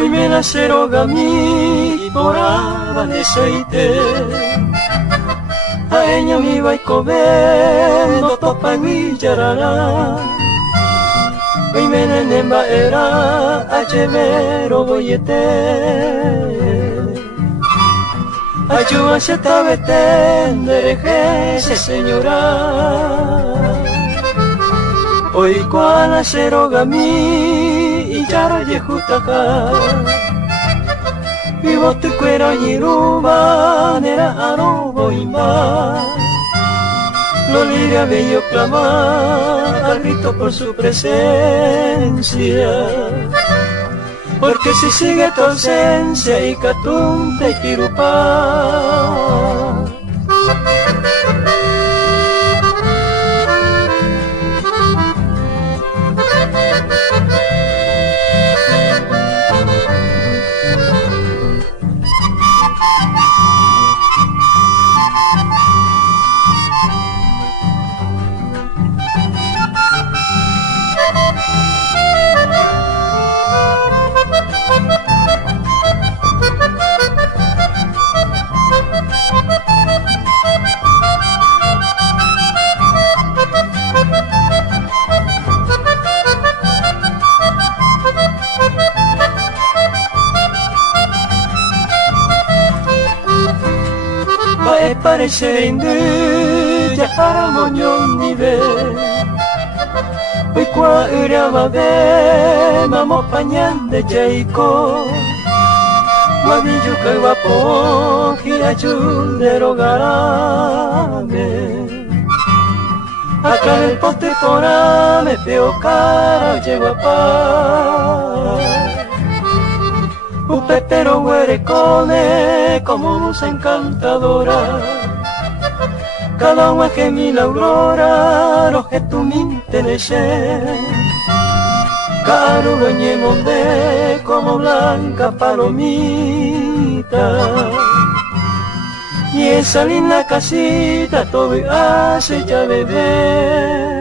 Primera serogami poraba de seite Aeño mi vai comendo topa mi yarara Primera nemba era achevero boyete Ayuda se tabeten derejese señora Hoy cuana serogami y yaro yehutaka Vivo te cuero yiruba nera arobo imba No liria bello clamar al grito por su presencia Porque si sigue tu ausencia y catumte y tirupá Parece indu ya aramoñón nive Hoy qua uriaba de mamo pañan de jaiko Guavillo que guapo girachundero garame Acá en el poste porame peo cara oye guapa Un pepero huerecone como luz encantadora Cada una que mi la aurora Los que tu minte neche Caro dueñe monde como blanca palomita Y esa linda casita todo hace ya bebé